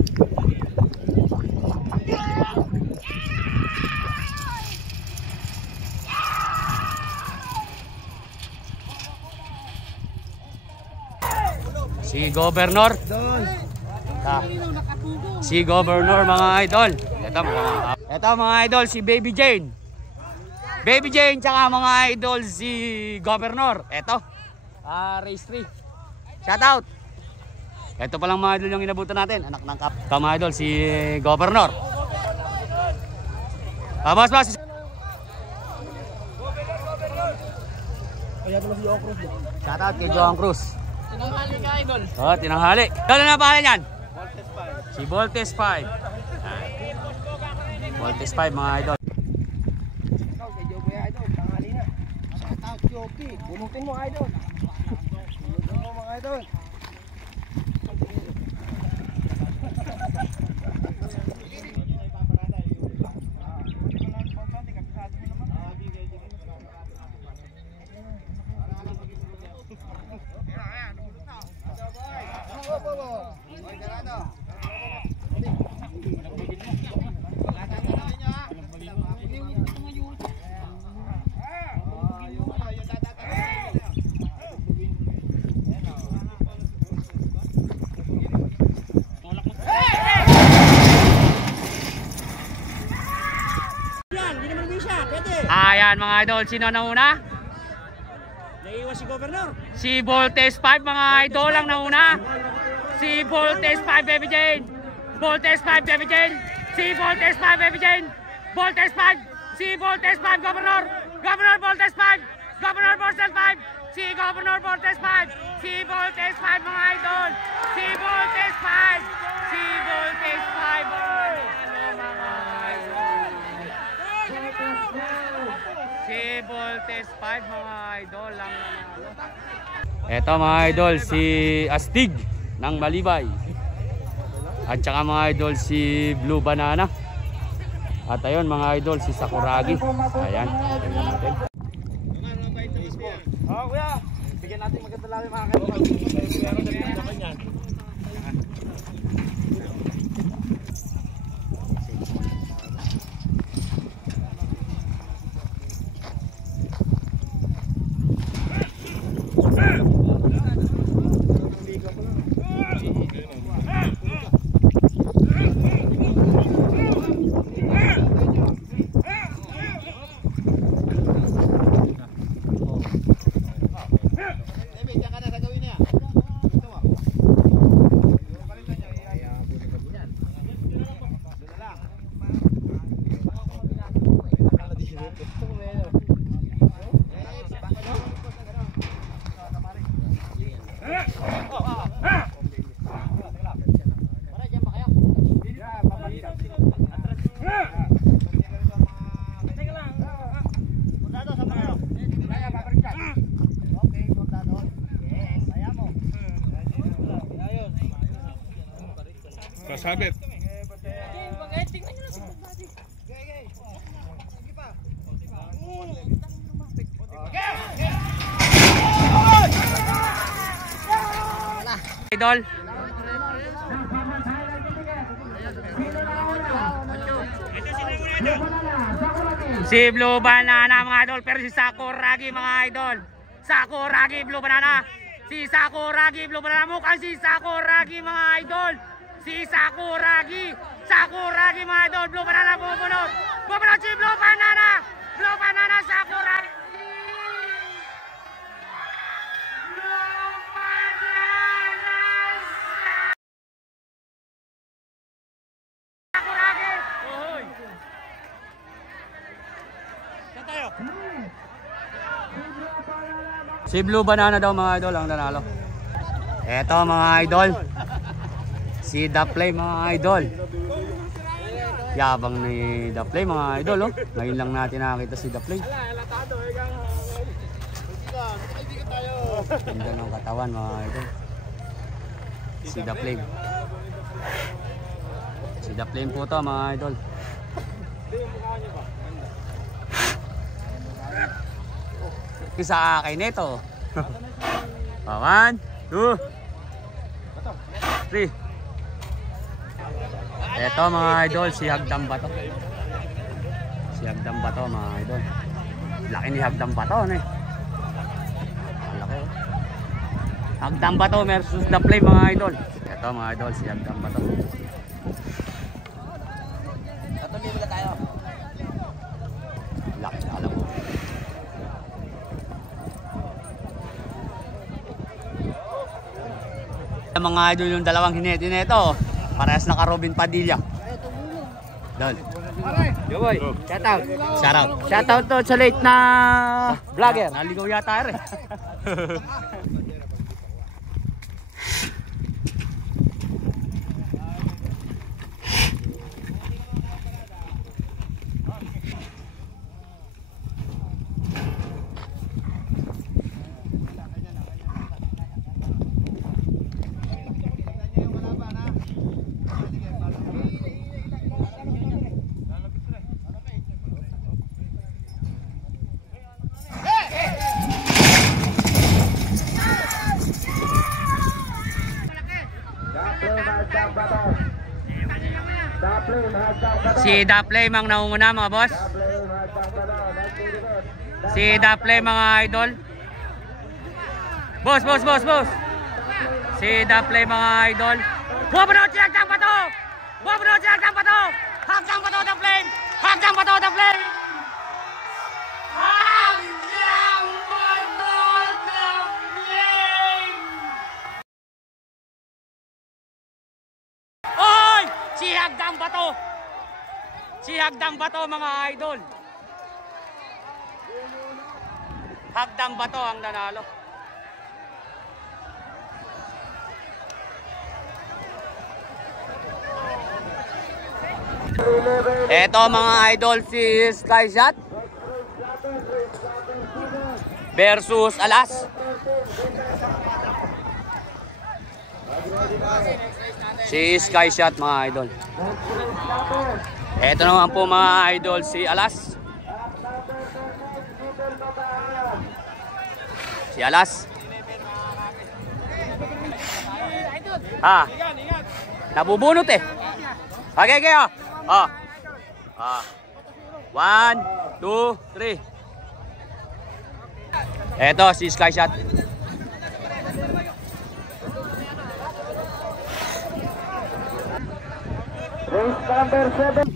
Si Governor. Si Governor mga idol. Ito mga idol si Baby Jane. Baby Jane tsaka mga idol si Governor. Ito. Race 3. Shout out. Ito pa lang mga idol yung inabutan natin. Anak ng kap. Ito mga idol si Governor. Boss. Shout out kay Joang Cruz. Tinanghali ka, idol. Oh, tinanghali. Ano na pangalan yan? Si Voltes 5. Voltes 5 mga idol. Ikaw, kay Joboy idol. Tanghali na. Shout out, Jopi. Bunutin mo, idol. Bunutin mo, mga idol. Ayan mga idol, sino nauna? Naiiwas si Governor. Si Voltes 5 mga idol ang nauna. Si Voltes 5 Baby Jane. Voltes 5 Baby Jane. Si Voltes 5 Baby Jane. Voltes 5. Si Voltes 5 Governor. Governor Voltes 5. Governor Voltes 5. Si Governor Voltes 5. Si Voltes 5 mga idol. Si Voltes 5. Si Voltes 5. Si Voltes 5 mga idol ang eto mga idol si Astig ng Malibay at saka mga idol si Blue Banana at ayun mga idol si Sakuragi. Ayan, tingnan natin. Kuya, bigyan natin maganda lang yung mga kanya. Kasabit. Idol. Si Blue Banana mga idol, pero si Sakuragi mga idol. Sakuragi Blue Banana. Si Sakuragi Blue Banana, mukhang si Sakuragi mga idol. Si Sakuragi. Sakuragi mga idol, Blue Banana bumunod. Bumunod si Blue Banana. Blue Banana Sakuragi. Si Blue Banana daw mga idol ang nanalo. Eto mga idol. Si Daplay mga idol. Yabang ni Daplay mga idol oh. Ngayon lang natin nakakita si Daplay. Ganda ng katawan mga idol. Si Daplay. Si Daplay po to mga idol. Sa akin nito. 1, 2, 3. Ito mga idol, si Hagdam Bato. Si Hagdam Bato mga idol. Laki ni Hagdam Bato, ano eh. Laki. Hagdam Bato versus The Flame mga idol. Ito mga idol, si Hagdam Bato. Patuloy muna tayo. Laki na alam mo. Mga idol yung dalawang hinete nito. Parehas naka Robin Padilla. Dol. Yo boy, shout out. Shout out. Shout out to sa late na vlogger. Naligaw yata rin. Si The Flame ang naunguna mga boss. Si The Flame mga idol. Boss. Si The Flame mga idol. Bumunod si Hagdam Bato. Hagdam Bato The Flame. Hagdam Bato The Flame. Oy! Si Hagdam Bato. Si Hagdam Bato mga idol. Hagdam Bato ang nanalo. Eto mga idol, si Skyshot versus Alas. Si Skyshot mga idol. Eto naman po mga idol, si Alas. Si Alas. Nabubunot eh. Okay kayo. 1, 2, 3. Eto si Skyshot. Race number 7.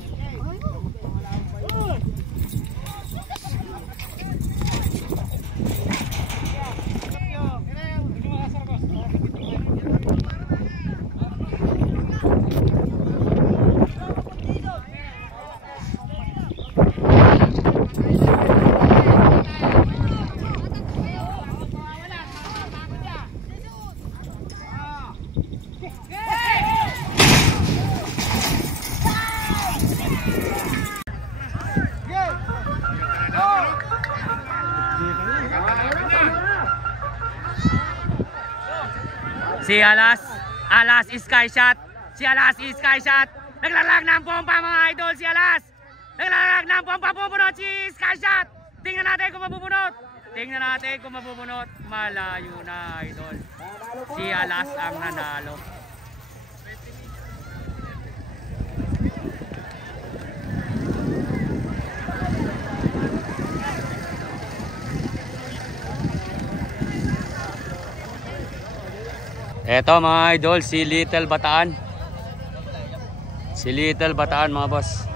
Si Alas Skyshot. Si Alas Skyshot. Naglalag ng pompa mga idol si Alas. Naglalag ng pompa, bubunot si Skyshot. Tingnan natin kung mabubunot. Malayo na idol. Si Alas ang nanalo. Eto mga idol, si Little Bataan. Si Little Bataan mga boss.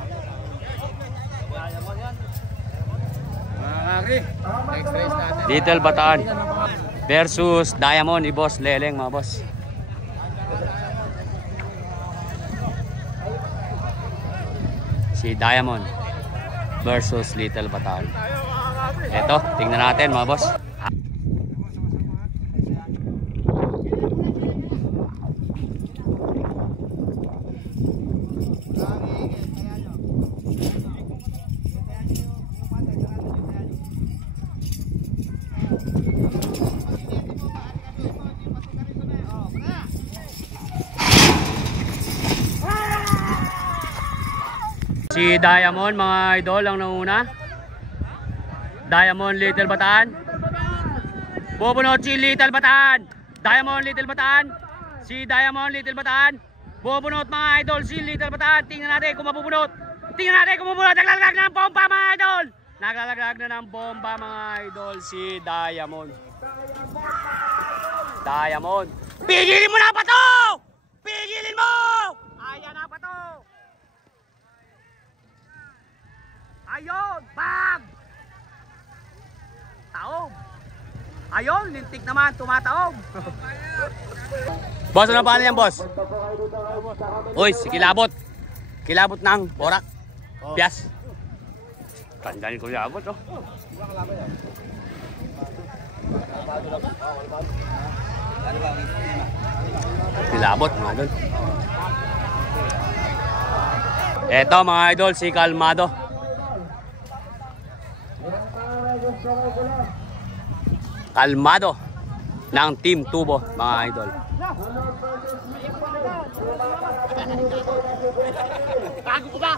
Little Bataan versus Diamond ni Boss Leleng mga boss. Si Diamond versus Little Bataan. Eto, tingnan natin mga boss. Si Diamond mga idol ang nauna. Diamond Little Bataan. Bubunot si Little Bataan. Diamond Little Bataan. Si Diamond Little Bataan. Bubunot mga idol si Little Bataan. Tingnan natin kung mabubunot. Tingnan natin kung mabubunot. Naglalaglag na ng bomba mga idol. Naglalaglag na ng bomba mga idol si Diamond. Diamond. Pigilin mo na ba to? Pigilin mo! Ayan na ba to? Ayun! Bag! Taob! Ayun! Lintik naman! Tumataob! Boss, ano paano yan, boss? Uy, si Kilabot. Kilabot ng Borak. Pias. Tandaan ko Kilabot, oh. Kilabot, mga idol. Eto, mga idol, si Kalmado. Kalmado ng Team Tubo, mga idol. Bago ko ba?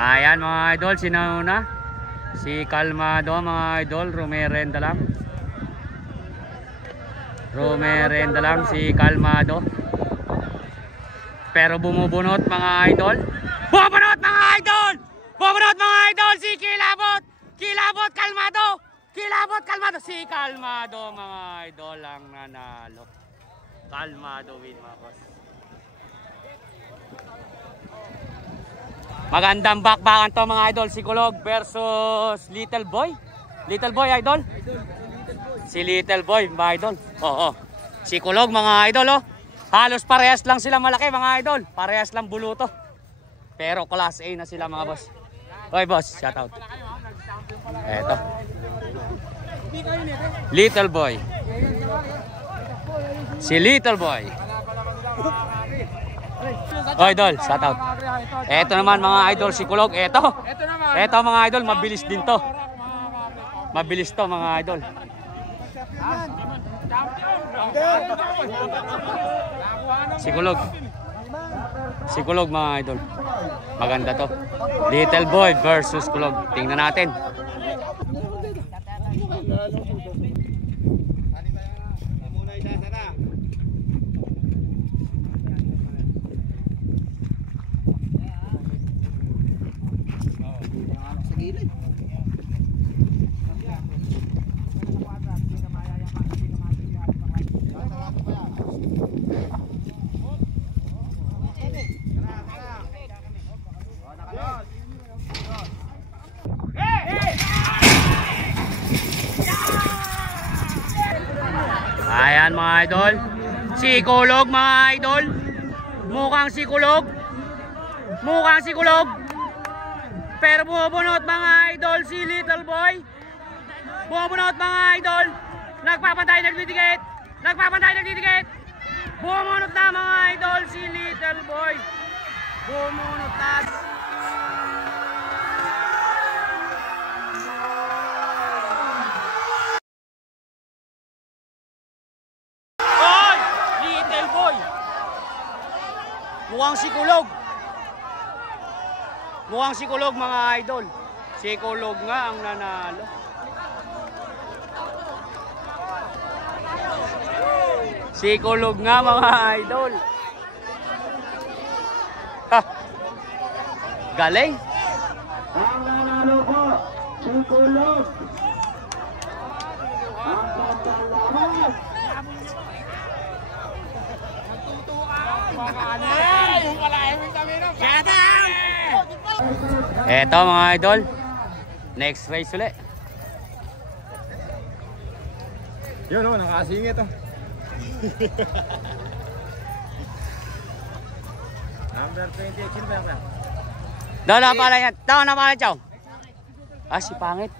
Ayan mga idol, sinauna si Kalmado mga idol, rumerenda lang. Rumerenda lang si Kalmado. Pero bumubunot mga idol. Bumubunot mga idol! Bumubunot mga idol si Kilabot! Kilabot Kalmado! Kilabot Kalmado! Si Kalmado mga idol ang nanalo. Kalmado win mga boss. Magandang bakbakan to mga idol, si Kulog versus Little Boy. Little Boy idol? Si Little Boy mga idol. Oo. Si Kulog mga idol oh. Halos parehas lang sila malaki mga idol. Parehas lang buluto. Pero class A na sila mga boss. Oy boss, shout out. Eto. Little Boy. Si Little Boy. Oh, idol, shout out. Eto naman mga idol si Kulog. Eto mga idol, mabilis din to. Mabilis to mga idol. Si Kulog. Si Kulog mga idol. Maganda to. Little Boy versus Kulog. Tingnan natin. Ayan mga idol. Si Kulog mga idol. Mukhang si Kulog. Mukhang si Kulog. Pero bumubunot mga idol si Little Boy. Bumubunot mga idol. Nagpapantay, nagdidikit. Nagpapantay, nagdidikit. Bumubunot na mga idol si Little Boy. Bumubunot na. Mukhang si Kulog. Mukhang si Kulog mga idol. Si Kulog nga ang nanalo. Si Kulog nga mga idol. Ha. Galing. Ang nanalo po, si Kulog. Ang tatalaman. Eto mga idol, next race ulit. Yun o, nakasingit o. Number 28, sino ba yan? Daw na pala yan. Daw na pala chow. Ah, si Pangit.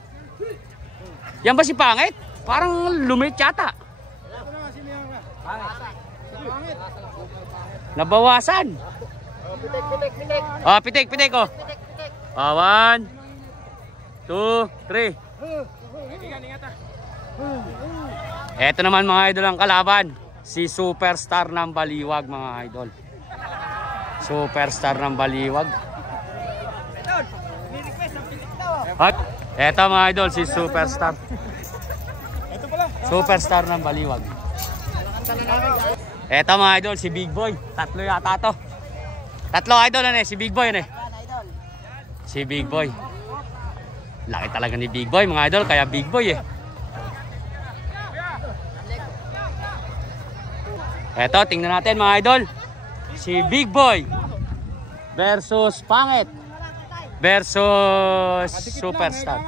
Yan ba si Pangit? Parang lumit yata. Nabawasan. Oh, pitik oh. 1, 2, 3. Eto naman mga idol ang kalaban. Si Superstar ng Baliwag mga idol. Superstar ng Baliwag. At eto mga idol si Superstar. Superstar ng Baliwag. Eto mga idol si Big Boy. Tatlo yata to. Tatlo idol ano eh, si Big Boy ano eh. Si Big Boy. Laki talaga ni Big Boy mga idol, kaya Big Boy eh. Eto, tingnan natin mga idol. Si Big Boy versus Pangit versus Superstar.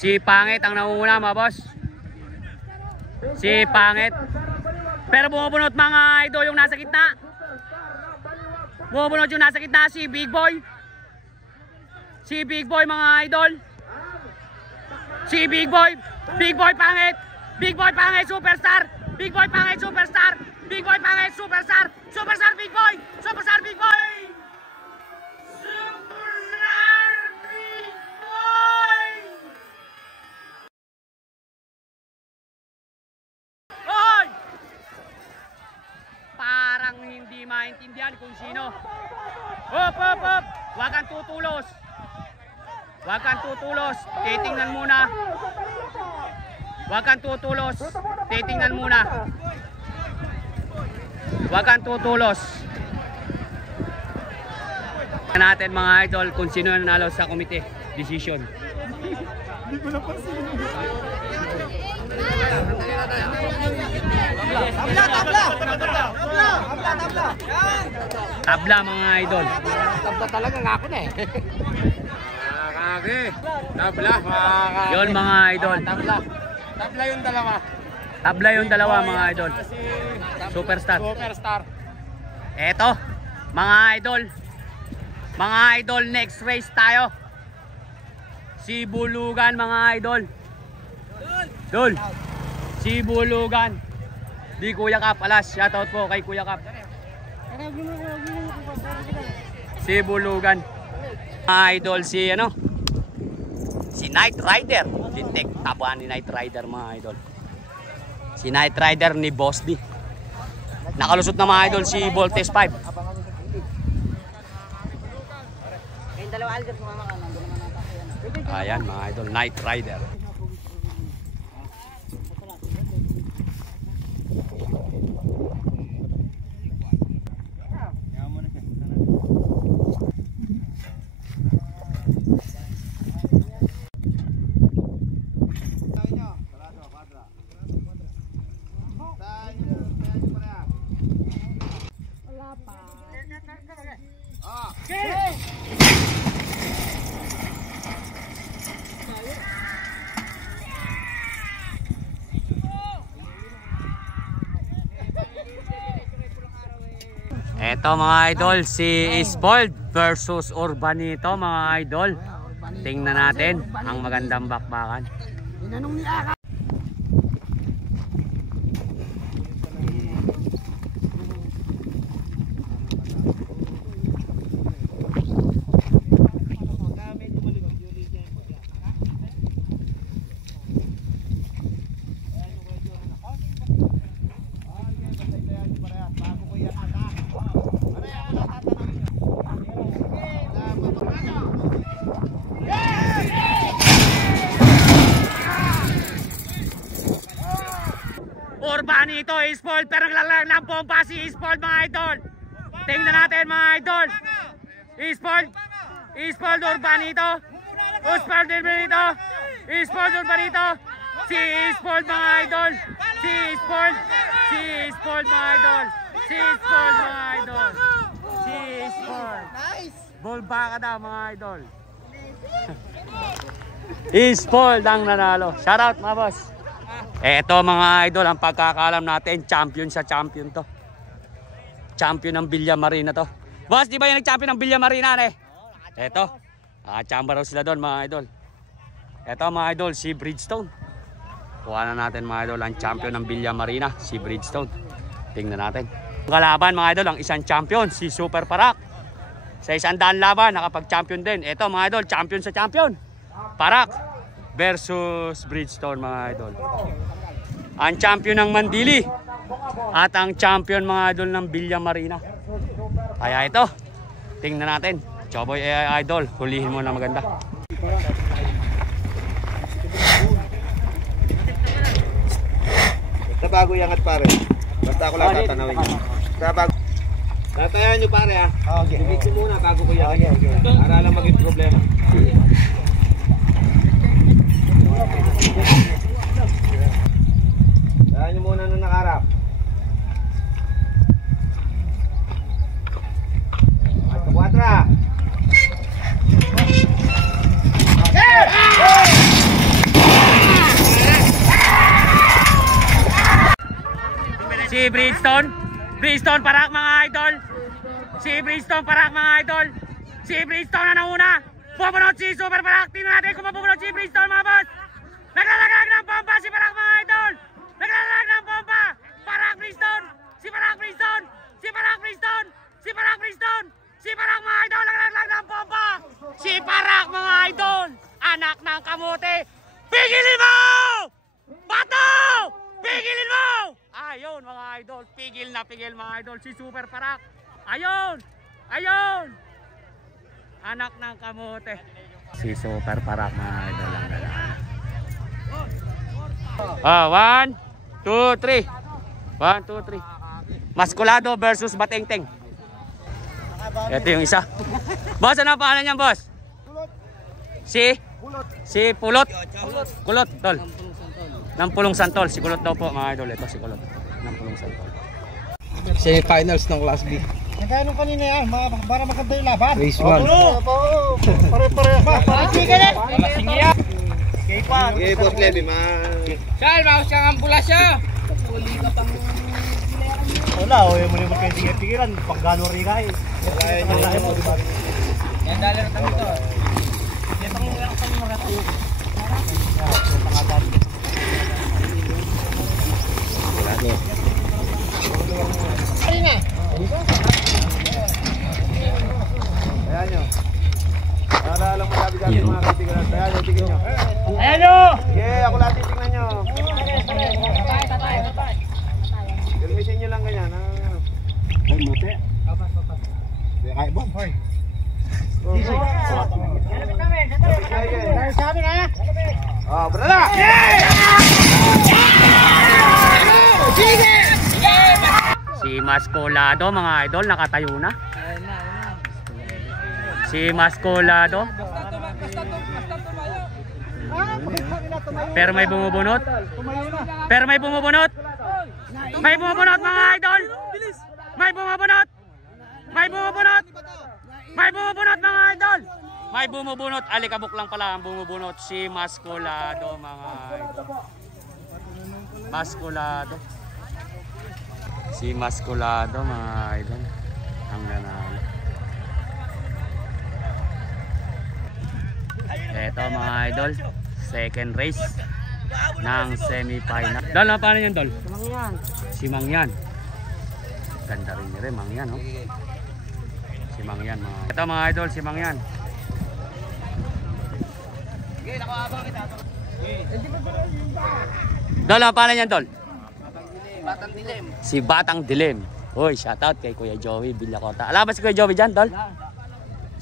Si Pangit ang nangunguna mga boss. Si Pangit. Pero bumubunot mga idol yung nasa gitna. Bumubunot yung nasa gitna si Big Boy. Si Big Boy mga idol. Si Big Boy. Big Boy Pangit. Big Boy Pangit Superstar. Big Boy Pangit Superstar. Big Boy Pangit Superstar. Superstar Big Boy. Superstar Big Boy. Parang hindi maintindihan kung sino. Hop. Huwag kang tutulos. Huwag kang tutulos. Titingnan muna. Huwag kang tutulos. Titingnan muna. Huwag kang tutulos. Tingnan natin mga idol kung sino ang nanalo sa komite. Decision. Hindi ko napansin. Tabla mga idol. Tabla talaga nga ako na eh. Kage. Tabla. Yon mga idol. Tabla yung dalawa. Tabla yung dalawa mga idol. Superstar. Eto mga idol. Mga idol, next race tayo. Si Bulugan mga idol. Dol. Si Bulugan. Di Kuya Kap, alas, shoutout po kay Kuya Kap. Si Bulugan. Idol si ano? Si Night Rider. Detect tabuan ni Night Rider mga idol. Si Night Rider ni Boss D. Nakalusot na mga idol si Voltes 5. Ayan mga idol, Night Rider. Eto mga idol, si Isbold versus Urbanito mga idol. Tingnan natin ang magandang bakbakan. Urbanito Spoiled pero naglalag ng pompa si Spoiled mga idol. Tingnan natin mga idol. Spoiled Urbanito. Spoiled Urbanito. Spoiled Urbanito. Si Spoiled mga idol. Si Spoiled mga idol. Si Spoiled mga idol. Si Spoiled. Bolba ka daw mga idol. Spoiled ang nanalo. Shoutout mga boss. Eto mga idol, ang pagkakalam natin, champion sa champion to. Champion ng Villa Marina to. Boss, di ba yung nag-champion ng Villa Marina eh? Eto, chamba raw sila doon mga idol. Eto mga idol, si Bridgestone. Kuha na natin mga idol, ang champion ng Villa Marina, si Bridgestone. Tingnan natin. Ang kalaban mga idol, ang isang champion, si Super Parak. Sa 100 laban, nakapag-champion din. Eto mga idol, champion sa champion. Parak versus Bridgestone mga idol. Ang champion ng Mandili at ang champion mga idol ng Villa Marina. Kaya ito, tingnan natin. Choboy idol, hulihin mo na maganda. Basta bago yangat pare. Basta ako lang tatanawin nyo. Basta bago. Tatayan nyo pare ha. Okay. Bibigyan muna bago ko yangat. Para lang maging problema. Tayan nyo muna nung nakarap. At kuwatra. Si Bridgestone Parak mga idol. Si Bridgestone Parak mga idol. Si Bridgestone na nauna. Pupunod si Super Parak. Tingnan natin kung mapupunod si Bridgestone mga boss. Naglalagag ng pompa si Parak mga idol. Naglalagag ng pompa. Parak Bridgestone. Si Parak Bridgestone. Si Parak Bridgestone. Si Parak Bridgestone. Si Parak mga idol. Naglalagag ng pompa. Si Parak mga idol. Anak ng kamote. Pigilin mo! Bato! Pigilin mo! Ayun mga idol. Pigil na pigil mga idol. Si Super Parak. Ayun! Ayun! Anak ng kamote. Si Super Parak mga idol ang lalaki. 1, 2, 3. 1, 2, 3. Maskulado versus Batengteng. Ito yung isa. Boss, ano ang pangalan niyan, boss? Si Pulot. Kulot, tol. Ng Pulong Santol. Si Kulot daw po, mga idol. Ito si Kulot. Ng Pulong Santol. Semi-finals ng Class B. Nagkano kanina yan, para maganda yung laban. Race 1. Pare-pare. Sige na. Okay, boss Levy, Saan, maus kang ambulasya. Wala, mo naman kayo tingin-tingiran. Pag gano'n rin ka eh. Yan, dali na kami to. Yan, pangilang sa mga rato. Ayun na. Ayan nyo. Para lang malabi-gabi mga kaibigan. Ayan nyo, tignan nyo. Ayan nyo! Yeah, ako lang titignan nyo. Ilmisin nyo lang ganyan. Ay, mute. Ay, bom. Hoy. Sabi na. Oh, brada! Si Mascolado mga idol, nakatayo na. Si Mascolado. Pero may bumubunot. Pero may bumubunot. May bumubunot mga idol. May bumubunot. May bumubunot. May bumubunot mga idol. May bumubunot. Alikabok lang pala ang bumubunot. Si Mascolado mga idol. Mascolado. Si Mascolado mga idol. Ang nanalo. Eto mga idol, second race ng semi-final. Dol, na paano yan, Dol? Mangyan. Si Mangyan. Ganda rin niya rin, Mangyan, oh. Si Mangyan, mga. Ito mga idol, si Mangyan. Dol, na paano yan, Dol? Batang Dilim. Si Batang Dilim. Uy, shoutout kay Kuya Joey Villacorta. Alam ba si Kuya Joey dyan, Dol?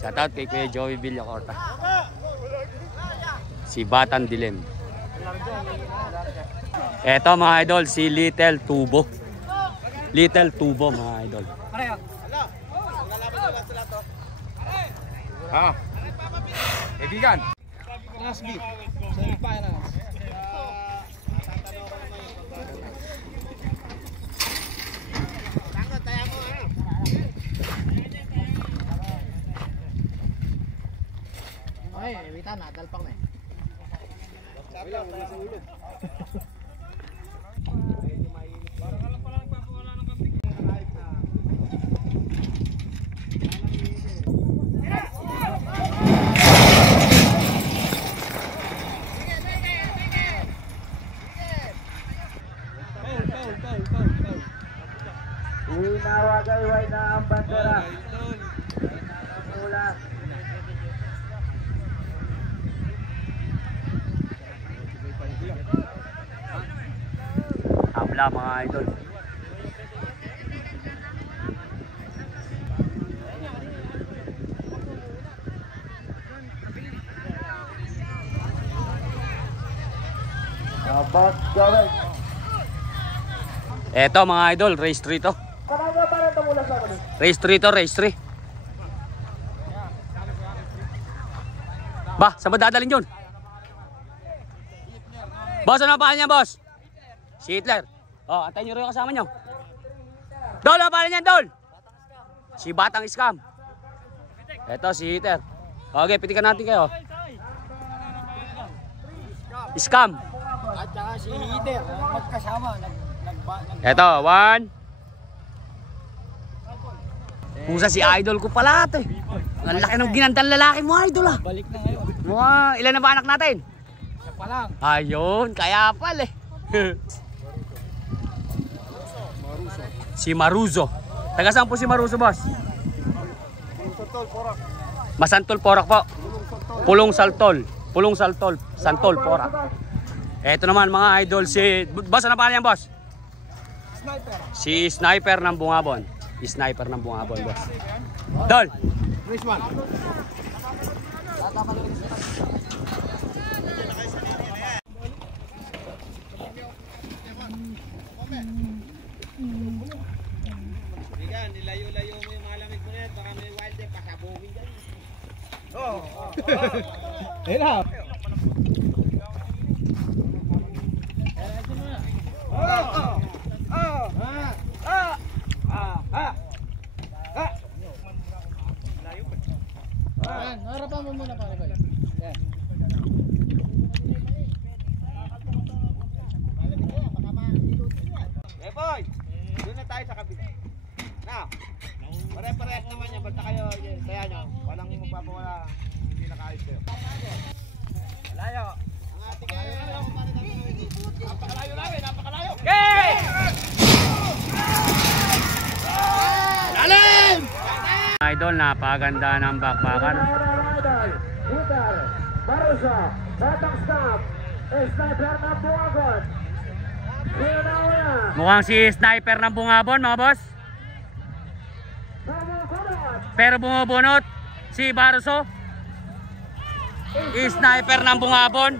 Shoutout kay Kuya Joey Villacorta. Si Batang Dilim. Eto mga idol, si Little Tubo. Little Tubo mga idol. Ha? Kaibigan. Class B. Semi-finals. Okay, wita na, dalpang na eh. Sabi lang, wala sa ulo. Inawagay na ang bandera. Mula. Tabla mga idol. Eto mga idol, race 3 to. Race 3 to, race 3. Ba, saan ba dadalhin yun? Boss, ano pa niya, boss? Si Hitler. Oh, antayin nyo rin yung kasama nyo. Dol, ano pa niyan, Dol? Si Batang Scam. Eto, si Hitler. Okay, pitikan natin kayo. Scam. At saka si Hider, magkasama. Eto, 1. Pusa si idol ko pala ito eh. Ang laki ng ginandang lalaki mo, idol ah. Balik na ngayon. Ilan na ba anak natin? Siya pa lang. Ayun, kaya pala eh. Si Maruzo. Taga saan po si Maruzo, boss? Masantol, Porac po. Pulong Saltol. Pulong Saltol. Santol, Porac. Eto naman mga idol si... Boss, ano pa yan, boss? Sniper. Si Sniper ng Bungabon. Sniper ng Bungabon, boss. Dol! Race 1. Bigan, nilayo-layo mo yung mga lamig mo yan. Baka may wild eh, pasabugin dyan. Oo. Ayun na. Harapan mo muna pare. Yan. Eh boy, doon na tayo sa kabila. Na, pare-parehas naman yan. Basta kayo, kaya nyo, walang magpapawala, hindi nakaayos kayo. Malayo. Ang ating napakalayo namin, napakalayo. Okay! Alim! Idol, napaganda ng bakbakan. Mukhang si Sniper ng Bungabon, mga boss. Pero bumubunot si Barso. Sniper ng Bungabon.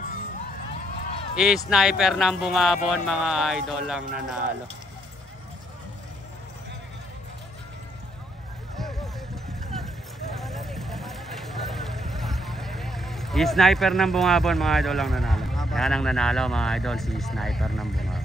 Sniper ng Bungabon, mga idol lang nanalo. Sniper ng Bungabon, mga idol lang nanalo. Yan ang nanalo mga idol, si Sniper ng Bungabon.